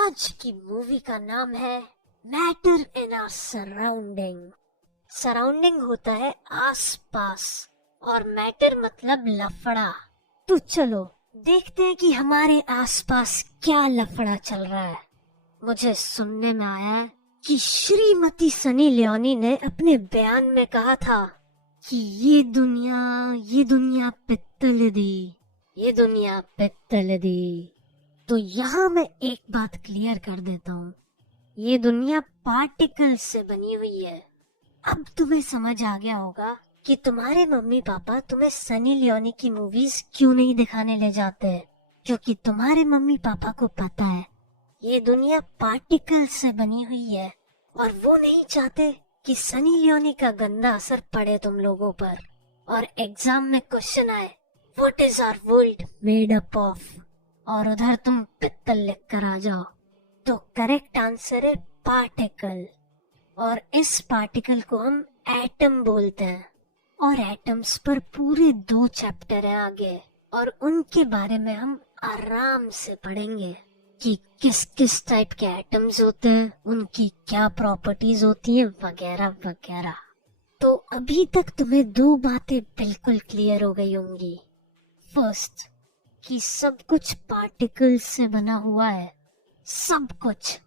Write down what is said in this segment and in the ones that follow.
आज की मूवी का नाम है matter in our surrounding. Surrounding होता है आसपास और मैटर मतलब लफड़ा। तो चलो देखते हैं कि हमारे आसपास क्या लफड़ा चल रहा है। मुझे सुनने में आया है कि श्रीमती सनी लियोनी ने अपने बयान में कहा था कि ये दुनिया पित्तल दी, ये दुनिया पित्तल दी। तो यहाँ मैं एक बात क्लियर कर देता हूँ, ये दुनिया पार्टिकल से बनी हुई है। अब तुम्हें समझ आ गया होगा कि तुम्हारे मम्मी पापा तुम्हें सनी लियोनी की मूवीज क्यों नहीं दिखाने ले जाते हैं, क्योंकि तुम्हारे मम्मी पापा को पता है ये दुनिया पार्टिकल से बनी हुई है और वो नहीं चाहते कि सनी लियोनी का गंदा असर पड़े तुम लोगों पर और एग्जाम में क्वेश्चन आए what is our world made up of, और उधर तुम पित्तल लिख कर आ जाओ। तो करेक्ट आंसर है पार्टिकल, और इस पार्टिकल को हम एटम बोलते हैं। और एटम्स पर पूरे 2 चैप्टर हैं आगे, और उनके बारे में हम आराम से पढ़ेंगे कि किस किस टाइप के एटम्स होते हैं, उनकी क्या प्रॉपर्टीज होती हैं, वगैरह वगैरह। तो अभी तक तुम्हें 2 बातें बिल्कुल क्लियर हो गई होंगी। फर्स्ट, कि सब कुछ पार्टिकल्स से बना हुआ है, सब कुछ,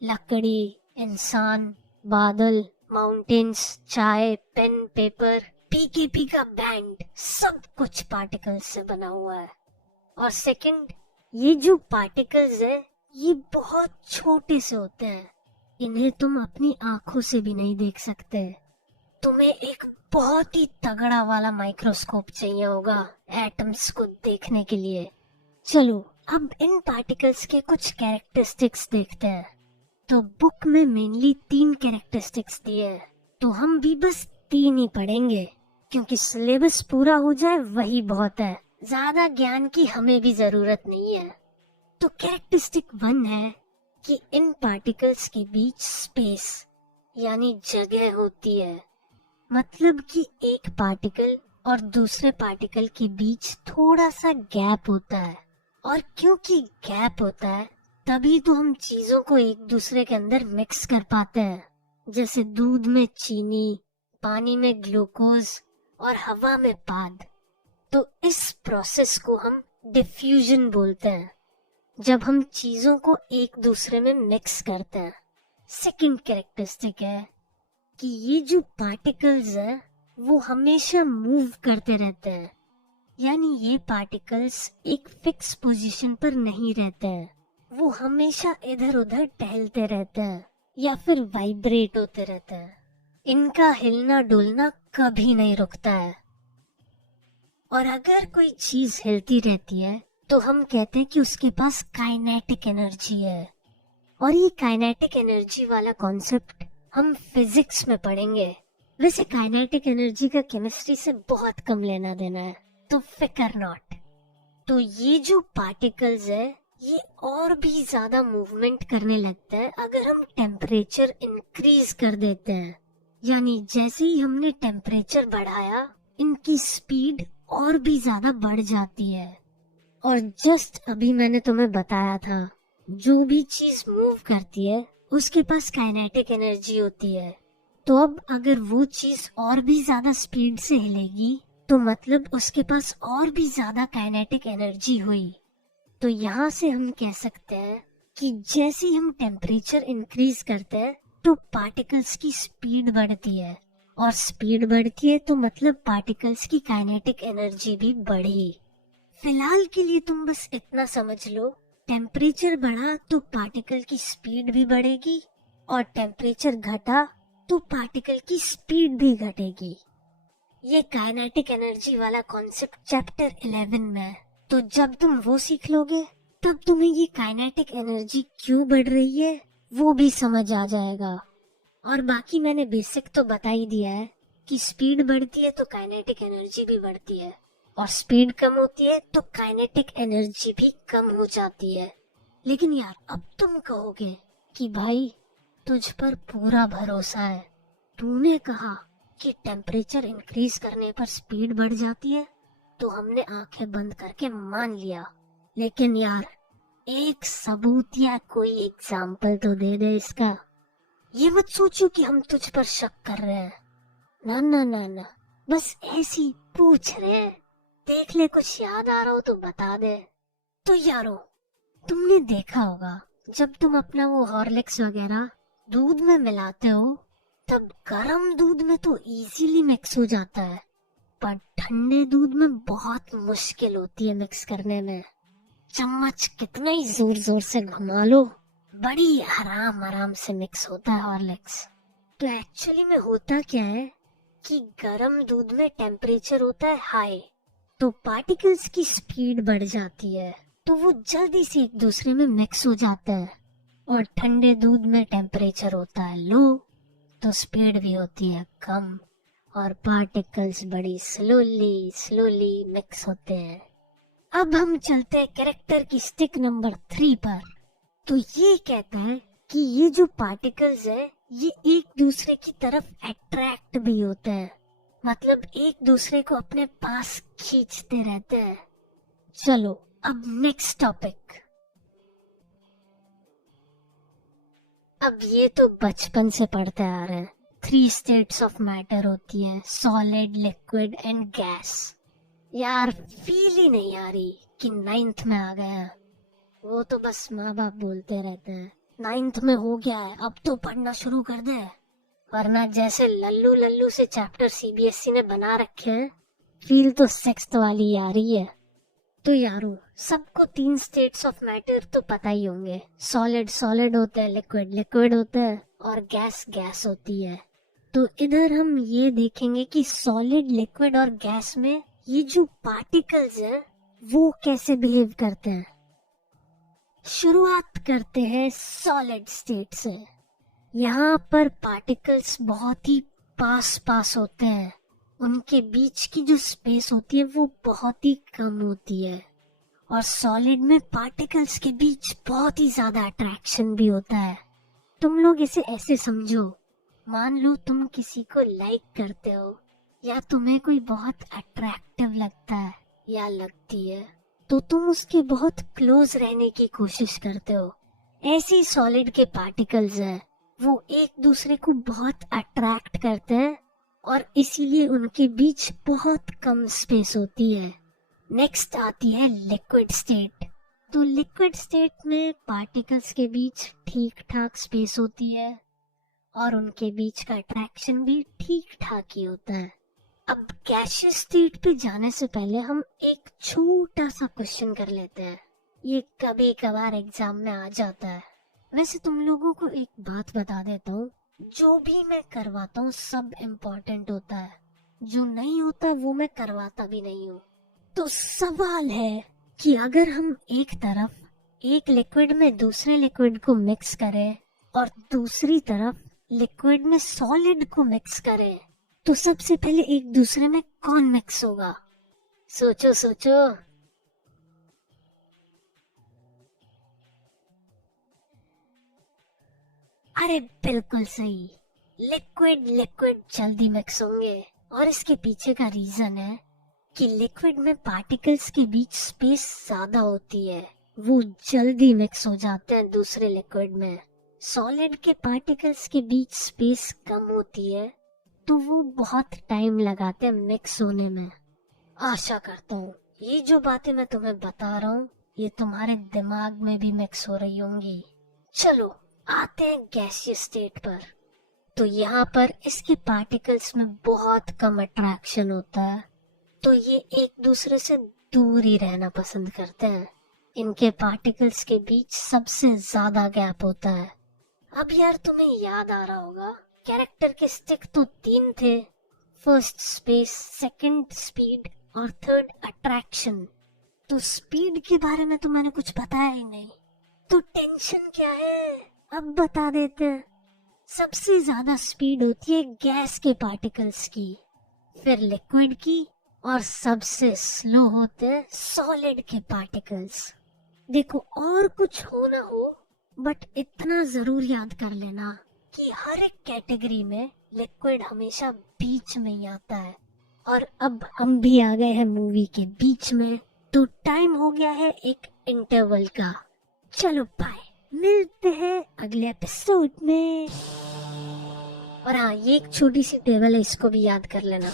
लकड़ी, इंसान, बादल, माउंटेन्स, चाय, पेन, पेपर, पीकेपी का बैंड, सब कुछ पार्टिकल्स से बना हुआ है। और सेकंड, ये जो पार्टिकल्स है ये बहुत छोटे से होते हैं, इन्हें तुम अपनी आंखों से भी नहीं देख सकते। तुम्हें एक बहुत ही तगड़ा वाला माइक्रोस्कोप चाहिए होगा एटम्स को देखने के लिए। चलो अब इन पार्टिकल्स के कुछ कैरेक्टरिस्टिक्स देखते हैं। तो बुक में मेनली 3 कैरेक्टरिस्टिक्स दिए हैं, तो हम भी बस 3 ही पढ़ेंगे क्योंकि सिलेबस पूरा हो जाए वही बहुत है, ज्यादा ज्ञान की हमें भी जरूरत नहीं है। तो कैरेक्टरिस्टिक 1 है कि इन पार्टिकल्स के बीच स्पेस यानी जगह होती है, मतलब कि एक पार्टिकल और दूसरे पार्टिकल के बीच थोड़ा सा गैप होता है, और क्योंकि गैप होता है तभी तो हम चीजों को एक दूसरे के अंदर मिक्स कर पाते हैं, जैसे दूध में चीनी, पानी में ग्लूकोज और हवा में पाद। तो इस प्रोसेस को हम डिफ्यूजन बोलते हैं, जब हम चीजों को एक दूसरे में मिक्स करते हैं। सेकंड कैरेक्टरिस्टिक है कि ये जो पार्टिकल्स है वो हमेशा मूव करते रहते हैं, यानी ये पार्टिकल्स एक फिक्स पोजीशन पर नहीं रहते हैं, वो हमेशा इधर उधर टहलते रहते हैं या फिर वाइब्रेट होते रहते हैं। इनका हिलना डुलना कभी नहीं रुकता है। और अगर कोई चीज हिलती रहती है तो हम कहते हैं कि उसके पास काइनेटिक एनर्जी है। और ये काइनेटिक एनर्जी वाला कॉन्सेप्ट हम फिजिक्स में पढ़ेंगे। वैसे काइनेटिक एनर्जी का केमिस्ट्री से बहुत कम लेना देना है, तो फिकर नॉट। तो ये जो पार्टिकल्स है ये और भी ज्यादा मूवमेंट करने लगता है अगर हम टेम्परेचर इंक्रीज कर देते हैं, यानी जैसे ही हमने टेम्परेचर बढ़ाया इनकी स्पीड और भी ज्यादा बढ़ जाती है। और जस्ट अभी मैंने तुम्हें बताया था जो भी चीज मूव करती है उसके पास काइनेटिक एनर्जी होती है। तो अब अगर वो चीज और भी ज्यादा स्पीड से हिलेगी तो मतलब उसके पास और भी ज्यादा काइनेटिक एनर्जी हुई। तो यहाँ से हम कह सकते हैं कि जैसे ही हम टेम्परेचर इंक्रीज करते हैं तो पार्टिकल्स की स्पीड बढ़ती है, और स्पीड बढ़ती है तो मतलब पार्टिकल्स की काइनेटिक एनर्जी भी बढ़ी। फिलहाल के लिए तुम बस इतना समझ लो, टेम्परेचर बढ़ा तो पार्टिकल की स्पीड भी बढ़ेगी, और टेम्परेचर घटा तो पार्टिकल की स्पीड भी घटेगी। ये काइनेटिक एनर्जी वाला कॉन्सेप्ट चैप्टर 11 में है। तो जब तुम वो सीख लोगे तब तुम्हें ये काइनेटिक एनर्जी क्यों बढ़ रही है वो भी समझ आ जाएगा। और बाकी मैंने बेसिक तो बता ही दिया है कि स्पीड बढ़ती है तो काइनेटिक एनर्जी भी बढ़ती है, और स्पीड कम होती है तो काइनेटिक एनर्जी भी कम हो जाती है। लेकिन यार अब तुम कहोगे कि भाई तुझ पर पूरा भरोसा है, तूने कहा कि टेम्परेचर इंक्रीज करने पर स्पीड बढ़ जाती है तो हमने आंखें बंद करके मान लिया। लेकिन यार एक सबूत या कोई एग्जाम्पल तो दे दे इसका। ये मत सोचो कि हम तुझ पर शक कर रहे हैं। ना ना ना ना, बस ऐसी पूछ रहे हैं। देख ले, कुछ याद आ रहा हो तो बता दे। तो यारो, तुमने देखा होगा जब तुम अपना वो हॉर्लिक्स वगैरह दूध में मिलाते हो, तब गर्म दूध में तो इजीली मिक्स हो जाता है, पर ठंडे दूध में बहुत मुश्किल होती है मिक्स करने में। चम्मच कितना ही जोर जोर से घुमा लो, बड़ी आराम आराम से मिक्स होता है हॉर्लिक्स। तो एक्चुअली में होता क्या है कि गर्म दूध में टेम्परेचर होता है हाई, तो पार्टिकल्स की स्पीड बढ़ जाती है, तो वो जल्दी से एक दूसरे में मिक्स हो जाता है। और ठंडे दूध में टेम्परेचर होता है लो, तो स्पीड भी होती है कम, और पार्टिकल्स बड़ी स्लोली स्लोली मिक्स होते हैं। अब हम चलते हैं कैरेक्टर की स्टिक नंबर 3 पर। तो ये कहता है कि ये जो पार्टिकल्स है ये एक दूसरे की तरफ अट्रैक्ट भी होते हैं, मतलब एक दूसरे को अपने पास खींचते रहते हैं। चलो अब नेक्स्ट टॉपिक। अब ये तो बचपन से पढ़ते आ रहे हैं। 3 स्टेट्स ऑफ मैटर होती है, सॉलिड, लिक्विड एंड गैस। यार फील ही नहीं आ रही कि 9th में आ गए हैं। वो तो बस माँ बाप बोलते रहते हैं 9th में हो गया है, अब तो पढ़ना शुरू कर दे, वरना जैसे लल्लू लल्लू से चैप्टर सीबीएसई ने बना रखे हैं, फील तो 6th वाली आ रही है। तो यारो, सबको 3 स्टेट्स ऑफ मैटर तो पता ही होंगे। सॉलिड सॉलिड होता है, लिक्विड लिक्विड होता है, और गैस गैस होती है। तो इधर हम ये देखेंगे कि सॉलिड, लिक्विड और गैस में ये जो पार्टिकल्स हैं वो कैसे बिहेव करते हैं। शुरुआत करते हैं सॉलिड स्टेट से। यहाँ पर पार्टिकल्स बहुत ही पास पास होते हैं, उनके बीच की जो स्पेस होती है वो बहुत ही कम होती है। और सॉलिड में पार्टिकल्स के बीच बहुत ही ज्यादा अट्रैक्शन भी होता है। तुम लोग इसे ऐसे समझो, मान लो तुम किसी को लाइक करते हो, या तुम्हें कोई बहुत अट्रैक्टिव लगता है या लगती है, तो तुम उसके बहुत क्लोज रहने की कोशिश करते हो। ऐसे ही सॉलिड के पार्टिकल्स हैं, वो एक दूसरे को बहुत अट्रैक्ट करते हैं, और इसीलिए उनके बीच बहुत कम स्पेस होती है। नेक्स्ट आती है लिक्विड स्टेट। तो लिक्विड स्टेट में पार्टिकल्स के बीच ठीक ठाक स्पेस होती है, और उनके बीच का अट्रैक्शन भी ठीक ठाक ही होता है। अब गैसियस स्टेट पे जाने से पहले हम एक छोटा सा क्वेश्चन कर लेते हैं, ये कभी कभार एग्जाम में आ जाता है। वैसे तुम लोगों को एक बात बता देता हूँ, जो भी मैं करवाता हूँ सब इम्पोर्टेंट होता है, जो नहीं होता वो मैं करवाता भी नहीं हूँ। तो सवाल है कि अगर हम एक तरफ एक लिक्विड में दूसरे लिक्विड को मिक्स करें, और दूसरी तरफ लिक्विड में सॉलिड को मिक्स करें, तो सबसे पहले एक दूसरे में कौन मिक्स होगा? सोचो सोचो। अरे बिल्कुल सही, लिक्विड लिक्विड जल्दी मिक्स होंगे। और इसके पीछे का रीजन है कि लिक्विड में पार्टिकल्स के बीच स्पेस ज्यादा होती है, वो जल्दी मिक्स हो जाते हैं दूसरे लिक्विड में। सॉलिड के पार्टिकल्स के बीच स्पेस कम होती है, तो वो बहुत टाइम लगाते हैं मिक्स होने में। आशा करता हूँ ये जो बातें मैं तुम्हें बता रहा हूँ ये तुम्हारे दिमाग में भी मिक्स हो रही होंगी। चलो आते हैं गैसियस स्टेट पर। तो यहाँ पर इसके पार्टिकल्स में बहुत कम अट्रैक्शन होता है, तो ये एक दूसरे से दूर ही रहना पसंद करते हैं। इनके पार्टिकल्स के बीच सबसे ज्यादा गैप होता है। अब यार तुम्हें याद आ रहा होगा, कैरेक्टर के स्टिक तो 3 थे, फर्स्ट स्पेस, सेकंड स्पीड और थर्ड अट्रैक्शन। तो स्पीड के बारे में तो मैंने कुछ बताया ही नहीं, तो टेंशन क्या है, अब बता देते हैं। सबसे ज्यादा स्पीड होती है गैस के पार्टिकल्स की, फिर लिक्विड की, और सबसे स्लो होते हैं सॉलिड के पार्टिकल्स। देखो और कुछ हो ना हो, बट इतना जरूर याद कर लेना कि हर एक कैटेगरी में लिक्विड हमेशा बीच में ही आता है। और अब हम भी आ गए हैं मूवी के बीच में, तो टाइम हो गया है एक इंटरवल का। चलो बाय, मिलते हैं अगले एपिसोड में। और हाँ, ये एक छोटी सी टेबल है, इसको भी याद कर लेना।